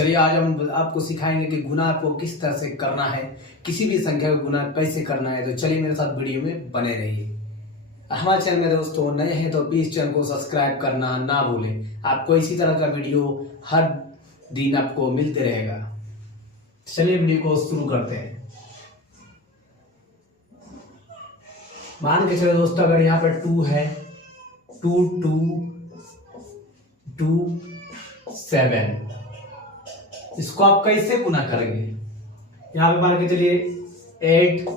चलिए आज हम आपको सिखाएंगे कि गुना को किस तरह से करना है, किसी भी संख्या का गुना कैसे करना है। तो चलिए मेरे साथ वीडियो में बने रहिए। हमारे चैनल में दोस्तों नए हैं तो प्लीज चैनल को सब्सक्राइब करना ना भूलें। आपको इसी तरह का वीडियो हर दिन आपको मिलते रहेगा। चलिए वीडियो को शुरू करते हैं। मान के चलो दोस्तों, अगर यहाँ पर 2 है, 2 2 2 7, इसको आप कैसे गुना करेंगे? यहां पे मान के चलिए 8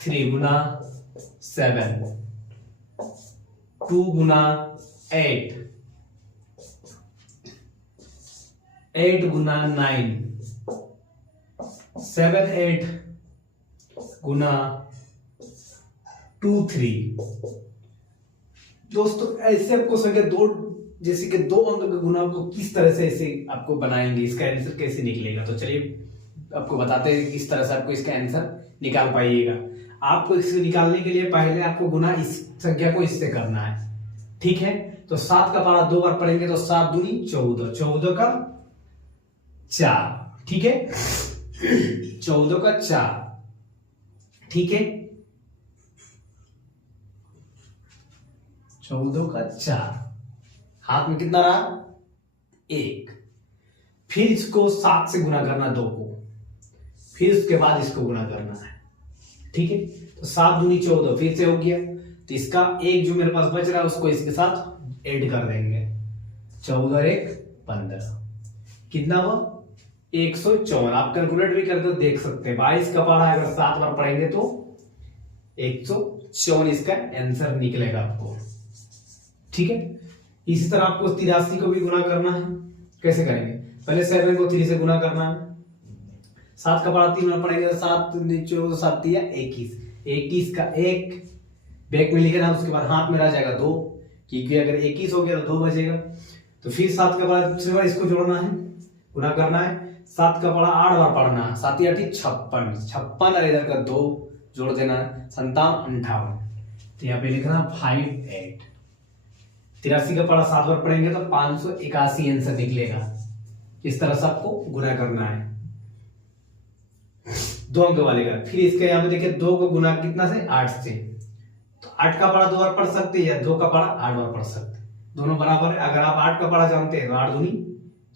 3 गुना 7, 2 गुना 8, 8 गुना 9, 7 8 गुना 2 3। दोस्तों ऐसे आपको संख्या जैसे कि 2 अंक के गुना को किस तरह से ऐसे आपको बनाएंगे, इसका आंसर कैसे निकलेगा। तो चलिए आपको बताते हैं किस तरह से आपको इसका आंसर निकाल पाइएगा। आपको इसे निकालने के लिए पहले आपको गुना इस संख्या को इससे करना है, ठीक है। तो 7 का पारा 2 बार पढ़ेंगे तो 7 दूनी 14, 14 का 4, ठीक है, 14 का 4, ठीक है, 14 का 4। हाथ में कितना रहा? 1। फिर इसको 7 से गुना करना 2 को, फिर उसके बाद इसको गुना करना है, ठीक है। तो 7 दूनी 14 फिर से हो गया। तो इसका 1 जो मेरे पास बच रहा है उसको इसके साथ ऐड कर देंगे। 14 1 15, कितना हुआ? 154। आप कैलकुलेट भी करके देख सकते हैं। 22 का पारा अगर 7 बार पढ़ेंगे तो 154 इसका आंसर निकलेगा आपको, ठीक है। इसी तरह आपको 83 को भी गुना करना है। कैसे करेंगे? पहले 7 को 3 से गुना करना है। 7 का पारा 3 बार पढ़ेंगे तो 7 नीचे 7 दिया 21, 21 का 1 बैक में लिखे ना, उसके बाद हाथ में रह जाएगा 2, क्योंकि अगर 21 हो गया तो 2 बचेगा। तो फिर 7 का पारा दूसरी बार इसको जोड़ना है, गुना करना है। 7 का पारा 8 बार पढ़ना है, 7 8 56, 56 और इधर का 2 जोड़ देना है, 57 58। तो यहाँ पे लिखना 58। 83 का पारा 7 बार पढ़ेंगे तो 581 आंसर निकलेगा। इस तरह से आपको गुना करना है 2 अंक वाले का। फिर इसके यहाँ पे देखिए 2 को गुना कितना से? 8 से। तो 8 का पारा 2 बार पढ़ सकते हैं या 2 का पारा 8 बार पढ़ सकते हैं, दोनों बराबर है। अगर आप 8 का पारा जानते हैं तो 8 दूनी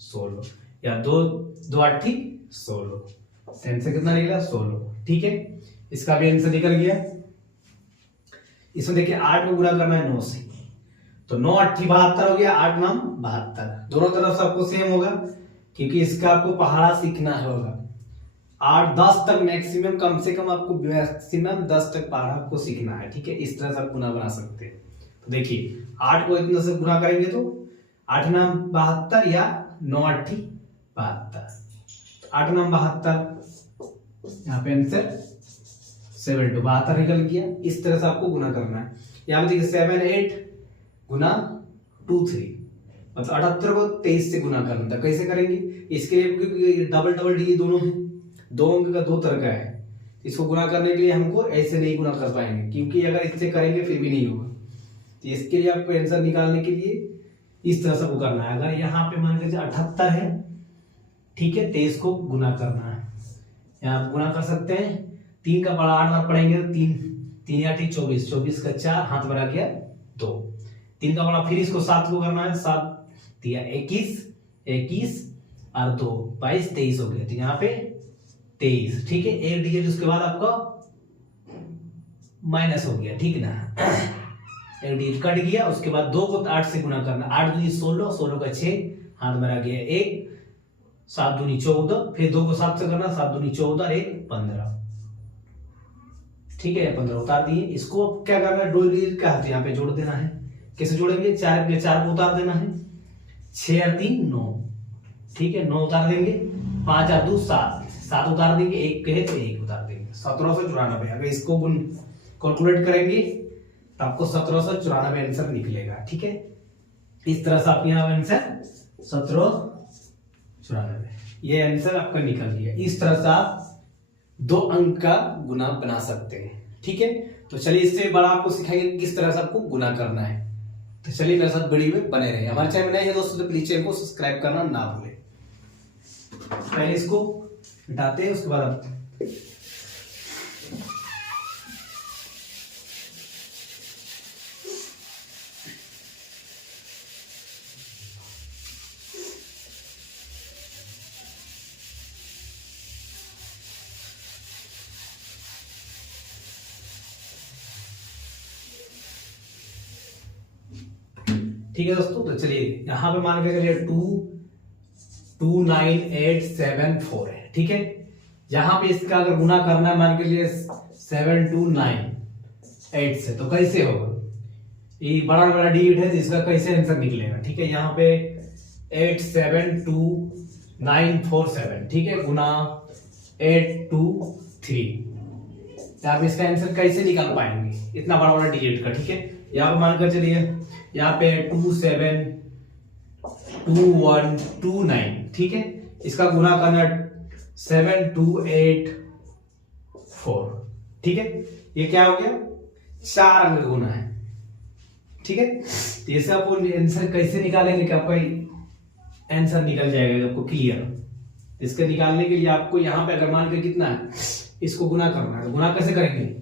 16 या 2 2 8 16, आंसर कितना निकला? 16, ठीक है। इसका भी आंसर निकल गया। इसमें देखिए 8 को गुना करना है 9 से, तो 9 8 72 हो गया, 8 9 72। दोनों तरफ से आपको सेम होगा क्योंकि इसका आपको पहाड़ा सीखना होगा। 8 10 तक मैक्सिमम, कम से कम आपको मैक्सिमम 10 तक पहाड़ा आपको सीखना है, ठीक है। इस तरह से आप गुना बना सकते हैं। तो देखिए 8 को इतना से गुना करेंगे तो 8 9 72 या 9 8 72, 8 9 72, यहाँ पे आंसर 72 निकल गया। इस तरह से आपको गुना करना है। यहाँ पे देखिए 7 8 गुना 2 3, मतलब 78 को 23 से गुना करना था। कैसे करेंगे? इसके लिए क्योंकि डबल डबल डी दोनों है, 2 अंक का 2 तरह का है, इसको गुना करने के लिए हमको ऐसे नहीं गुना कर पाएंगे, क्योंकि अगर इससे करेंगे फिर भी नहीं होगा। तो इसके लिए आपको आंसर निकालने के लिए इस तरह से वो करना है। अगर यहाँ पे मान लीजिए 78 है, ठीक है, 23 को गुना करना है। यहाँ गुना कर सकते हैं। 3 का पारा 8 बार पढ़ेंगे तो 3 3 8 24, 24 का 4, हाथ में रह गया 2। 3 का पारा फिर इसको 7 को करना है, 7 दिया 21, 21 और 2 22 23 हो गया। तो यहाँ पे 23, ठीक है। 1 डिजिट उसके बाद आपका माइनस हो गया, ठीक ना, 1 डिजिट कट गया। उसके बाद 2 को 8 से गुना करना, 8 दूनी 16, 16 का 6, हाथ में रह गया 1, 7 दूनी 14, फिर 2 को 7 से करना, 7 दूनी 14 1 15, ठीक है, 15 उतार दिए। इसको क्या करना है? 2 डिजिट का हाथ यहाँ पे जोड़ देना है। कैसे जोड़ेंगे? 4 के 4 को उतार देना है, 6 और 3 9, ठीक है, 9 उतार देंगे, 5 और 2 7, 7 उतार देंगे, 1 कहे तो 1 उतार देंगे, 1794। अगर इसको कैलकुलेट करेंगे तो आपको 1794 आंसर निकलेगा, ठीक है। इस तरह से आप यहाँ आंसर 1794, ये आंसर आपका निकल गया। इस तरह से आप 2 अंक का गुना बना सकते हैं, ठीक है। तो चलिए इससे बड़ा आपको सिखाएंगे किस तरह से आपको गुना करना है। तो चलिए मेरे साथ वीडियो में बने रहिए। हमारे चैनल में नए हैं दोस्तों तो प्लीज चैनल को सब्सक्राइब करना ना भूलें। पहले इसको हटाते हैं, उसके बाद ठीक है दोस्तों। तो चलिए यहां पे मान के चलिए 29874 है, ठीक है। यहां पे इसका अगर गुना करना है मान के लिए 7298 से, तो कैसे होगा, ये बड़ा डिजिट है तो इसका कैसे आंसर निकलेगा, ठीक है। यहाँ पे 872947, ठीक है, गुना 823, आप इसका आंसर कैसे निकाल पाएंगे इतना बड़ा डिजिट का, ठीक है। यहाँ पे मानकर चलिए यहाँ पे 272129, ठीक है, इसका गुना करना 7284, ठीक है। ये क्या हो गया, 4 अंक गुना है, ठीक है। ये सब आंसर कैसे निकालेंगे कि आपका आंसर निकल जाएगा आपको क्लियर। इसके निकालने के लिए आपको यहाँ पे अगर मान के कितना है इसको गुना करना है, तो गुना कैसे करेंगे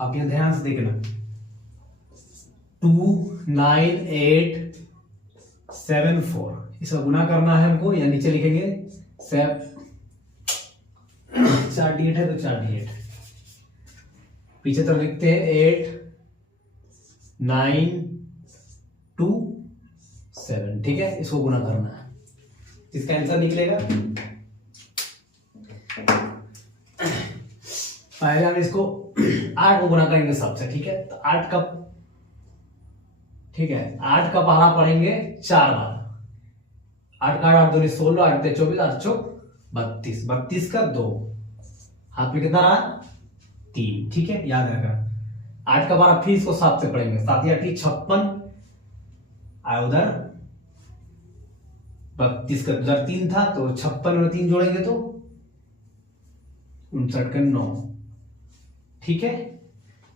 आप यहाँ ध्यान से देखना। 29874 इसका गुना करना है हमको, या नीचे लिखेंगे 4 डिजिट है तो 4 डिजिट, पीछे तरफ लिखते हैं 8927, ठीक है। इसको गुना करना है, इसका आंसर निकलेगा। पहले हम इसको 8 को गुना करेंगे सबसे, ठीक है। तो 8 का, ठीक है, 8 का पहाड़ा पढ़ेंगे 4 बार। 8 का 8 दूनी 16, 8 ते 24, 8 चौक 32, 32 का 2, हाथ में कितना रहा 3, ठीक है, याद रखना। 8 का 12 फिर इसको 7 से पढ़ेंगे, 7 या 8 56, उधर 32 का उधर 3 था तो 56 में 3 जोड़ेंगे तो 59 का 9, ठीक है।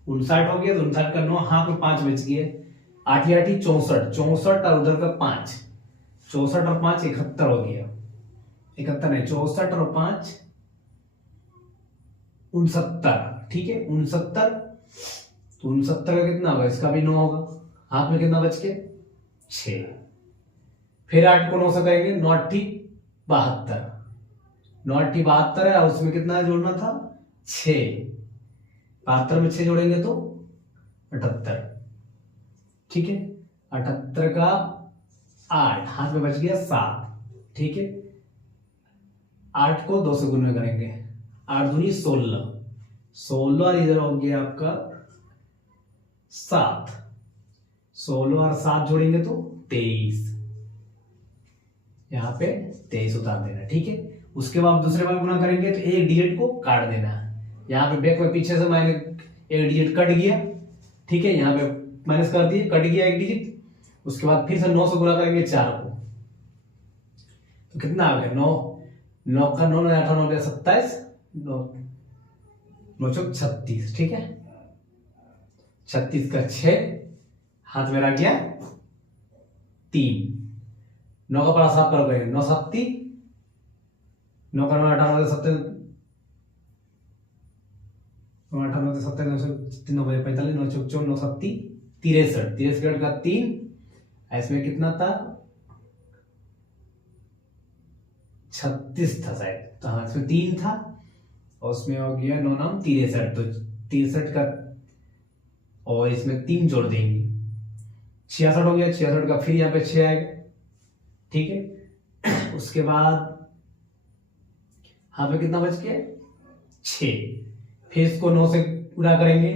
59 हो गया तो 59 का 9, हाथ में 5 बच गए, 8 या 8 64, 64 और उधर का 5, 64 और 5 71 हो गया, 71 नहीं 64 और 5 69, ठीक है। 69 तो 69 का कितना होगा, इसका भी 9 होगा, हाथ में कितना बच के 6, फिर 8 को 9 से करेंगे 9 × 72, 9 × 72 है और उसमें कितना जोड़ना था 6, 72 में 6 जोड़ेंगे तो 78, ठीक है। 78 का 8, हाथ में बच गया 7, ठीक है। 8 को 2 से गुना करेंगे, 8 दूनी 16, 16 और इधर हो गया आपका 7, 16 और 7 जोड़ेंगे तो 23, यहाँ पे 23 उतार देना, ठीक है। उसके बाद दूसरे बार गुना करेंगे तो एक डिजिट को काट देना है, यहाँ पे बैक में पीछे से मैंने एक डिजिट कट गया, ठीक है, यहाँ पे माइनस कर दिए, कट गया एक डिजिट। उसके बाद फिर से 9 से गुना करेंगे 4 को, तो कितना आ गया 9, 9 का 9, 8 9 27, 9 चौक 36, ठीक है। 36 का 6, हाथ में रह गया 3, 9 का पड़ा 7 पर करेंगे 9 7, 9 का 9 18 70, 98 70 9 बजे 45, 9 चौक 4, 9 7 63, 63 का 3, इसमें कितना था 36 था शायद, तो हाँ इसमें 3 था और उसमें हो गया 9 9 63, तो 63 का और इसमें 3 जोड़ देंगे 66 हो गया, 66 का फिर यहाँ पे 6 आएगा, ठीक है। उसके बाद यहाँ पे कितना बच गया 6, फिर इसको 9 से गुणा करेंगे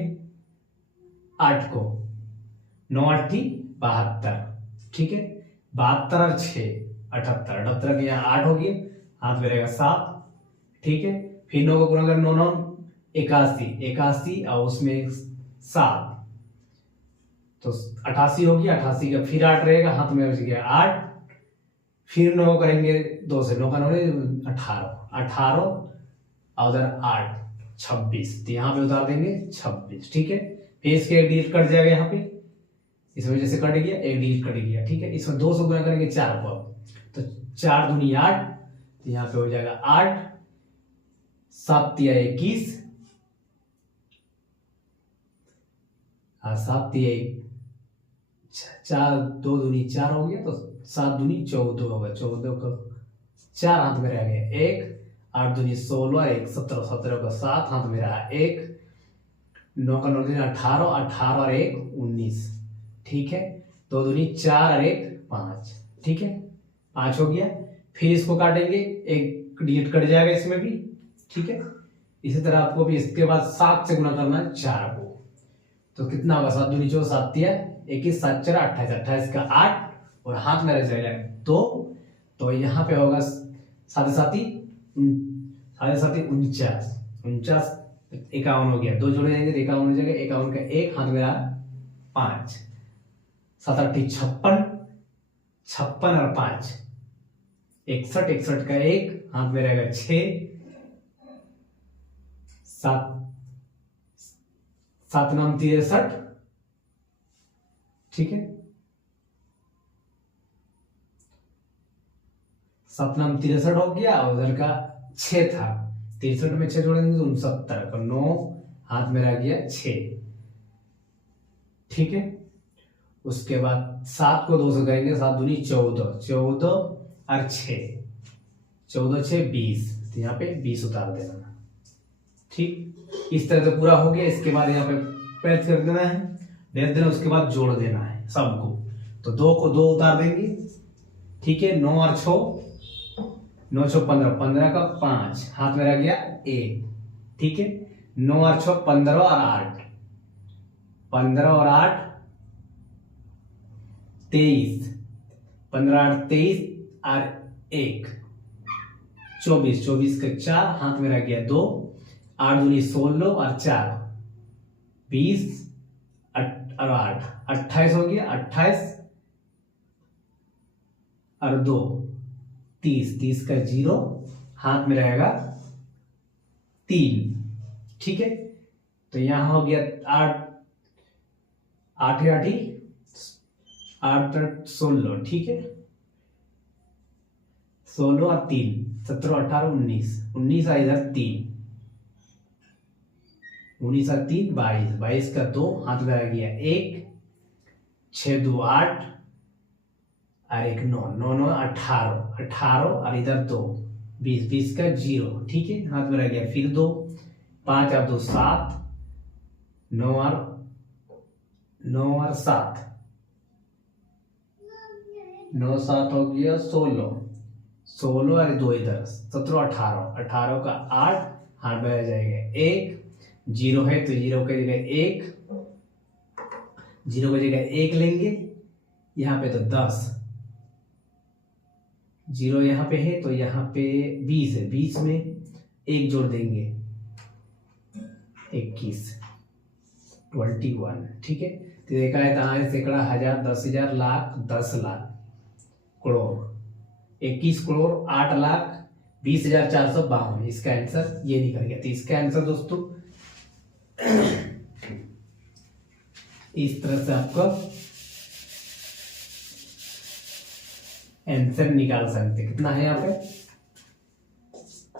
8 को, 9 8 72, ठीक है। 72 और 6 78, 78 के यहाँ 8 हो गया, हाथ में रहेगा 7, ठीक है। फिर 9 को गुणा करें 9 9 81, 81 और उसमें 7 तो 88 हो गया, 88 का फिर 8 रहेगा, हाथ में बच गया 8, फिर 9 करेंगे 2 से, 9 का 9 18, 18 और उधर 8 26, तो यहाँ पे उतार देंगे 26, ठीक है। फिर इसके एक डिजिट कट जाएगा, यहाँ पे इस वजह से कट गया, एक डिजिट कट गया, ठीक है। इसमें 2 से गुना करेंगे 4 को, तो 4 दूनी 8, तो यहाँ पे हो जाएगा 8, 7 तिया 21, 7 तिया 4, 2 दूनी 4 हो गया, तो 7 दूनी 14 होगा, 14 का 4 हाथ में रह गया 1, 8 दूनी 16, 1 17, 17 का 7 हाथ में रहा 1, 9 का 9 दूनी 18, 18 और 1 19, ठीक है। 2 दूनी 4 और 1 5, ठीक है, 5 हो गया। फिर इसको काटेंगे, एक डिजिट कट जाएगा इसमें भी, ठीक है। इसी तरह आपको भी इसके बाद 7 से गुना करना है 4 को, तो कितना होगा, 7 दूनी 14, 7 तिया 21, 7 4 28, 28 का 8 और हाथ में रह जाएगा 2, तो यहाँ पे होगा 7 7 49, 49 51 हो गया, 2 जोड़े जाएंगे तो 51 हो जाएगा, 51 का 1 हाथ में रहा 5, 7 8 56, 56 और 5 61, 61 का 1 हाथ में रहेगा 6, 7 7 9 63, ठीक है, 7 9 63 हो गया, उधर का 6 था, 63 में 6 जोड़ेंगे तो 69 का 9 हाथ में रह गया 6, ठीक है। उसके बाद 7 को 2 से करेंगे, 7 दूनी 14, 14 और 6, 14 6 20, तो यहाँ पे 20 उतार देना, ठीक। इस तरह से पूरा हो गया। इसके बाद यहाँ पे पैच कर देना है, डेढ़ देना, उसके बाद जोड़ देना है सबको, तो 2 को 2 उतार देंगे, ठीक है। 9 और 6, 9 6 15, 15 का 5 हाथ में रह गया 1, ठीक है। 9 और 6 15 और 8, 15 और 8 23, 15 8 23 और 1 24, 24 का 4 हाथ में रह गया 2, 8 दूनी 16 और 4 20 और 8 28 हो गया, 28 और 2 30, 30 का 0 हाथ में रहेगा 3, ठीक है। तो यहां हो गया 8 8 8 8 16, ठीक है, 16 और 3 17 18 19, 19 और इधर 3, 19 और 3 22, 22 का 2 हाथ में रह गया 1, 6 2 8 और 1 9, 9 9 18, 18 और इधर 2 20, 20 का 0, ठीक है, हाथ में रह गया फिर 2, 5 और 2 7, 9 और 7, 9 7 हो गया 16, 16 और 2 इधर 17 18, 18 का 8 हाथ में रह जाएगा 1, 0 है तो 0 की जगह 1, 0 की जगह 1 लेंगे, यहाँ पे तो 10, 0 यहाँ पे है तो यहाँ पे 20 है, 20 में 1 जोड़ देंगे 21, 21, ठीक है। तो देखा है तहां सैकड़ा, हजार, 10,000, लाख, 10 लाख, करोड़, 21 करोड़ 8 लाख 20,452, इसका आंसर ये निकल गया। तो इसका आंसर दोस्तों इस तरह से आपका आंसर निकाल सकते। कितना है यहाँ पे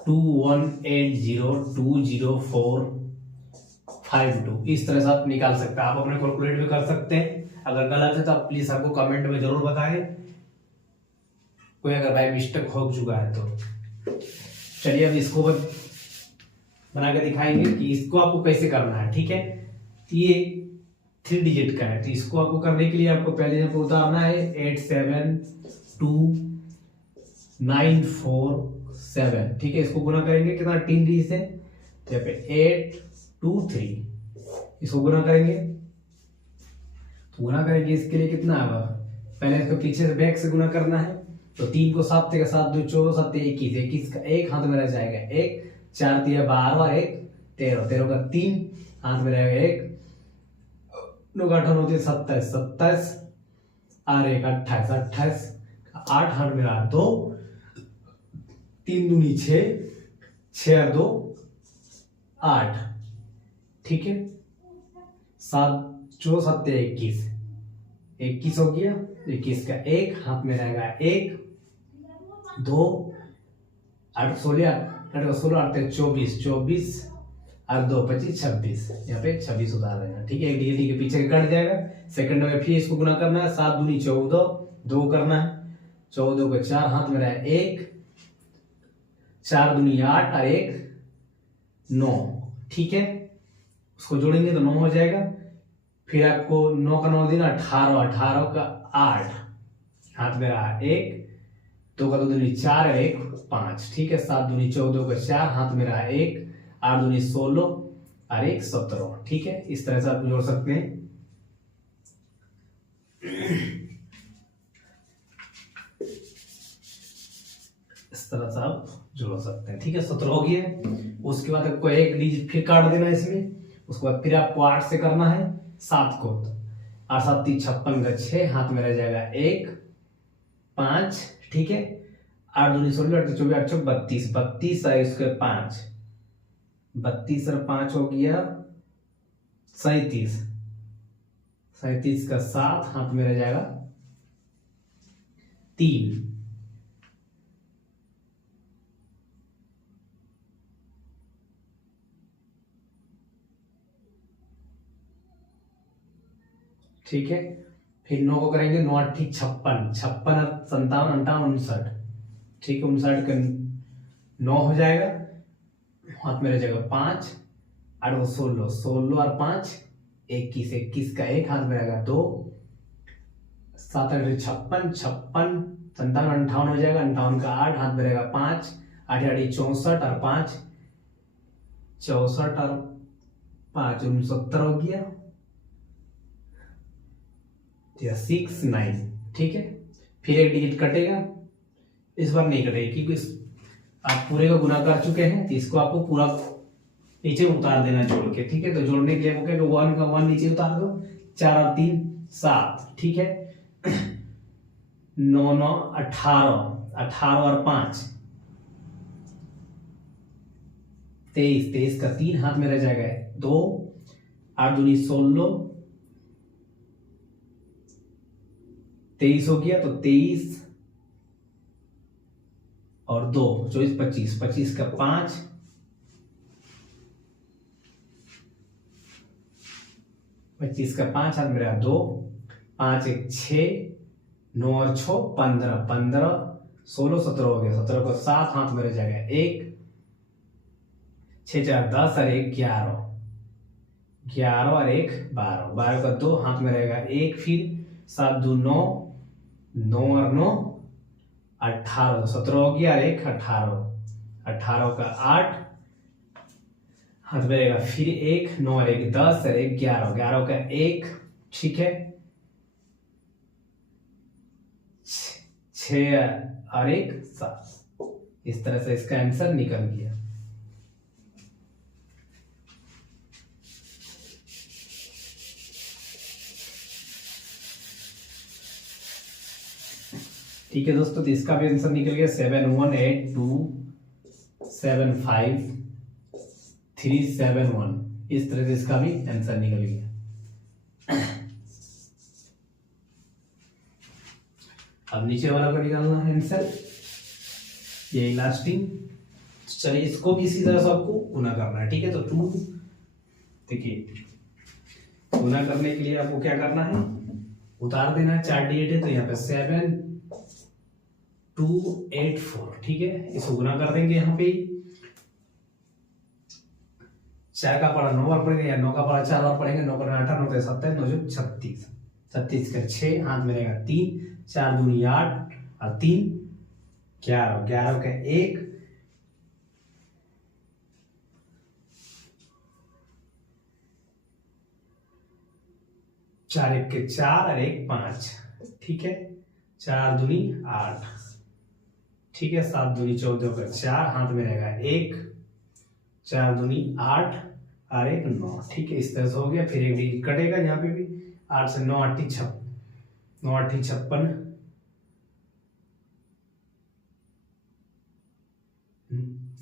21802045, इस तरह से आप निकाल सकते हैं। आप अपने कैलकुलेट भी कर सकते हैं। अगर गलत है तो आप प्लीज आपको कमेंट में जरूर बताएं, कोई अगर भाई मिस्टेक हो चुका है तो। चलिए अब इसको बना के दिखाएंगे कि इसको आपको कैसे करना है, ठीक है। ये 3 डिजिट का है, तो इसको आपको करने के लिए आपको पहले यहाँ पे उतारना है 872,947, ठीक है। इसको गुना करेंगे कितना 3 डिजिट से, तो यहाँ पे 823, इसको गुना करेंगे, तो गुना करेंगे इसके लिए कितना आएगा, पहले इसको पीछे से बैक से गुना करना है, तो 3 को 7 के 7 2 14 7 21, 21 का 1 हाथ में रह जाएगा 1, 4 3 12 और 1 13, 13 का 3 हाथ में रहेगा 1, 9 8 9 27 27 और 1 28 28, 8 हाथ में रहा 2, 3 दूनी 6, 6 और 2 8, ठीक है। 7 4 7 21, 21 हो गया, 21 का 1 हाथ में रहेगा 1 2 8 16 16 8 24 24 और 2 25 26, यहाँ पे 26 उतार देना। ठीक है, एक डिजिट के पीछे कट जाएगा। सेकंड में फिर इसको गुना करना है, 7 दूनी 14, 2 करना है, 14 को 4 हाथ में रहा है 1, 4 दूनी 8 और 1 9। ठीक है, उसको जोड़ेंगे तो 9 हो जाएगा। फिर आपको 9 का 9 दिन 18, 18 का 8 हाथ में रहा 1, 2 का 2 दूनी 4 और 1 5। ठीक है, 7 दूनी 14 का 4 हाथ में रहा 1, 8 दूनी 16 और 1 17। ठीक है, इस तरह से आप जोड़ सकते हैं। इस तरह से आप जोड़ सकते हैं। ठीक है, 17 हो गया। उसके बाद आपको एक डिजिट फिर काट देना इसमें। उसके बाद फिर आपको 8 से करना है 7 को। 8 7 3 56 का 6 हाथ में रह जाएगा 1 5। ठीक है, 8 दूनी 16 8 24 8 32 32 है इसके 5, 32 और 5 हो गया 37, 37 का 7 हाथ में रह जाएगा 3। ठीक है, फिर 9 को करेंगे 9 8 56, 56 57 58 59। ठीक है, 59 का 9 हो जाएगा, हाथ में रह जाएगा 5, 8 16 16 और 5 21, 21 का 1 हाथ में रहेगा 2, 7 8 56 56 57 58 हो जाएगा, 58 का 8 हाथ में रहेगा 5, 8 8 64 और 5 64 और 5 69 हो गया 6 9। ठीक है, फिर एक डिजिट कटेगा, इस बार नहीं कटेगी क्योंकि आप पूरे को गुना कर चुके हैं, तो इसको आपको पूरा नीचे उतार देना जोड़ के। ठीक है, तो जोड़ने के लिए वो कहेगा 1 का 1 नीचे उतार दो, 4 और 3 7। ठीक है, 9 9 18 18 और 5 23, 23 का 3 हाथ में रह जाएगा 2, 8 दूनी 16 23 हो गया, तो 23 और 2 24 25, 25 का 5 25 का 5 हाथ में रहा 2, 5 1 6 9 और 6 15 15 16 17 हो गया, 17 को 7 हाथ में रह जाएगा 1, 6 4 10 और 1 11 11 और 1 12 12 का 2 हाथ में रहेगा 1, फिर 7 2 9 9 और 9 18 17 हो गया और 1 18 18 का 8 हाथ में रहेगा, फिर 1 9 और 1 10 और 1 11 11 का 1। ठीक है, 6 और 1 7। इस तरह से इसका आंसर निकल गया। ठीक है दोस्तों, तो इसका भी आंसर निकल गया 7 1 8 2 7 5 3 7 1। इस तरह से इसका भी आंसर निकल गया। अब नीचे वाला का निकालना है आंसर, ये लास्टिंग। चलिए इसको भी इसी तरह से आपको गुना करना है। ठीक है, तो 2 देखिए गुना करने के लिए आपको क्या करना है, उतार देना है। 4 डिजिट है तो यहाँ पे 7 2 8 4। ठीक है, इसको गुना कर देंगे। यहाँ पे 4 का पढ़ा 9 बार पढ़ेंगे या 9 का पढ़ा 4 बार पढ़ेंगे। 9 का 18 9 7 9 36 36 का 6 हाथ में रहेगा 3, 4 दूनी 8 और 3 11 11 का 1 4 1 के 4 और 1 5। ठीक है, 4 दूनी 8। ठीक है, 7 दूनी 14 का 4 हाथ में रहेगा 1, 4 दूनी 8 और 1 9। ठीक है, इस तरह से हो गया। फिर एक डिजिट कटेगा यहाँ पे भी, 8 से 9 8 56 9 8 56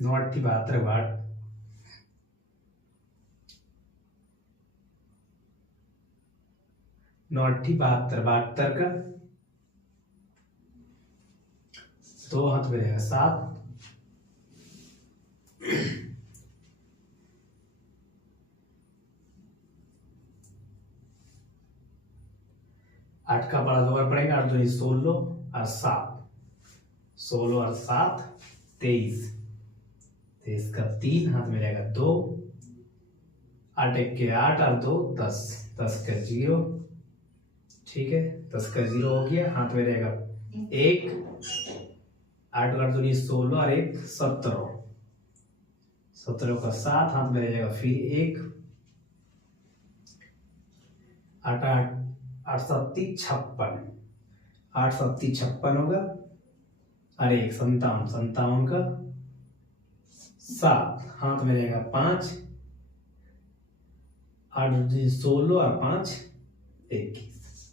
9 8 72 8 9 8 72 72 का 2 हाथ में रहेगा 7, 8 का पढ़ा 2 बार पढ़ेंगे, 8 दूनी 16 और 7, 16 और 7 23, 23 का 3 हाथ में रहेगा 2, 8 1 के 8 और 2 10, 10 का 0, ठीक है 10 का 0 हो गया, हाथ में रहेगा 1, 8 8 दूनी 16 और 1 17, 17 का 7 हाथ में रहेगा फिर 1, 8 8 8 7 56, 8 7 56 होगा, और 1 57, 57 का 7 हाथ में रहेगा 5, 8 16 और 5 21,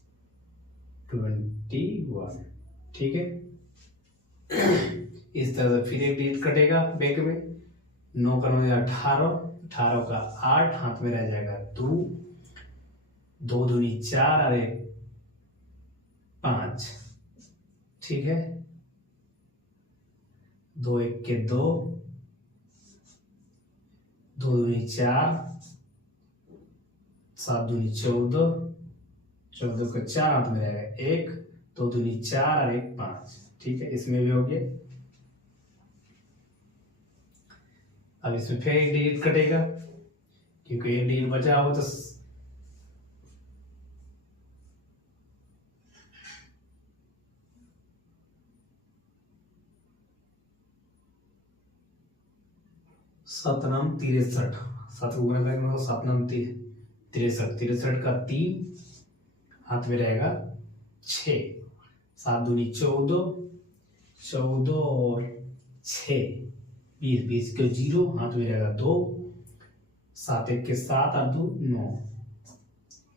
21, ठीक है। इस तरह से फिर एक डिजिट कटेगा बैक में, 9 का 9 18, 18 का 8 हाथ में रह जाएगा 2, 2 दूनी 4 और 1 5, ठीक है 2 1 के 2, 2 दूनी 4, 7 दूनी 14, 14 का 4 हाथ में रहेगा 1, 2 दूनी 4 और 1 5, ठीक है इसमें भी हो गया। अब इसमें फिर एक डिजिट कटेगा, क्योंकि एक डिजिट बचा हो तो सतनाम 63, 7 को गुना करेंगे तो सतनाम 63, 63 का 3 हाथ में रहेगा 6, 7 दूनी 14, 14 और 6 20, 20 के 0 हाथ में रहेगा 2, 7 1 के 7 और 2 9,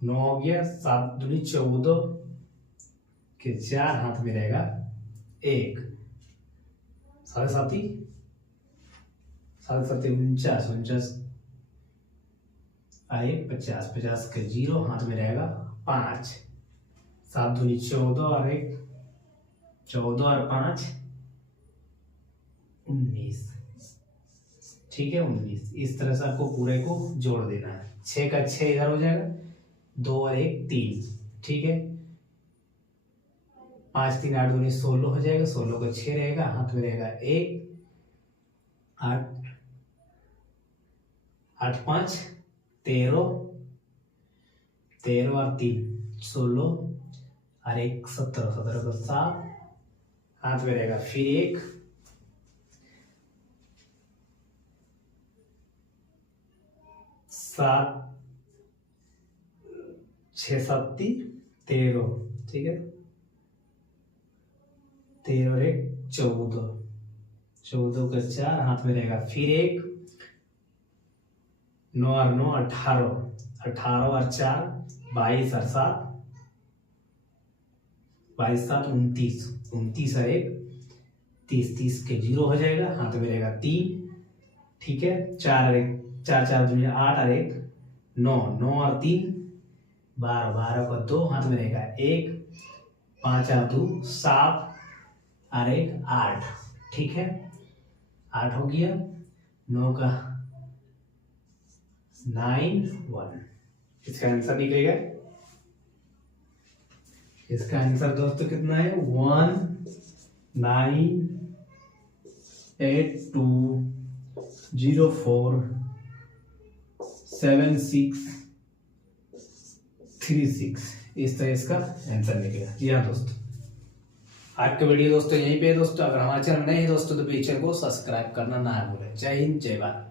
9 हो गया, 7 दूनी 14 के 4 हाथ में रहेगा 1, 7 7 7 49, 49 आए 50, 50 के 0 हाथ में रहेगा 5, 7 दूनी 14 और 1 14 और 5 19, ठीक है 19। इस तरह से आपको पूरे को जोड़ देना है, 6 का 6 इधर हो जाएगा, 2 और 1 3, ठीक है 5 3 8 दूनी 16 हो जाएगा, 16 का 6 रहेगा, हाथ में रहेगा 1, 8 8 5 13, 13 और 3 16 और 1 17, 17 का 7 हाथ में रहेगा फिर 1, 7 6 7 13, ठीक है 13 और 1 14, 14 का 4 हाथ में रहेगा फिर 1, 9 और 9 18, 18 और 4 22 और 7 22 7 29, 29 और 1 30, 30 के 0 हो जाएगा, हाथ में रहेगा 3, ठीक है 4 और 1 4 4 दुनिया 8 और 1 9, 9 और 3 12, 12 का 2 हाथ में रहेगा 1, 5 और 2 7 और 1 8, ठीक है 8 हो गया, 9 का 9 1, इसका आंसर निकलेगा, इसका आंसर दोस्तों कितना है 1 9 8 2 0 4 7 6 3 6, इस तरह इसका आंसर निकलेगा। जी हाँ दोस्तों, आज का वीडियो दोस्तों यहीं पे है दोस्तों। अगर हमारे चैनल नए हैं दोस्तों तो प्लीज चैनल को सब्सक्राइब करना ना भूलें। जय हिंद जय भारत।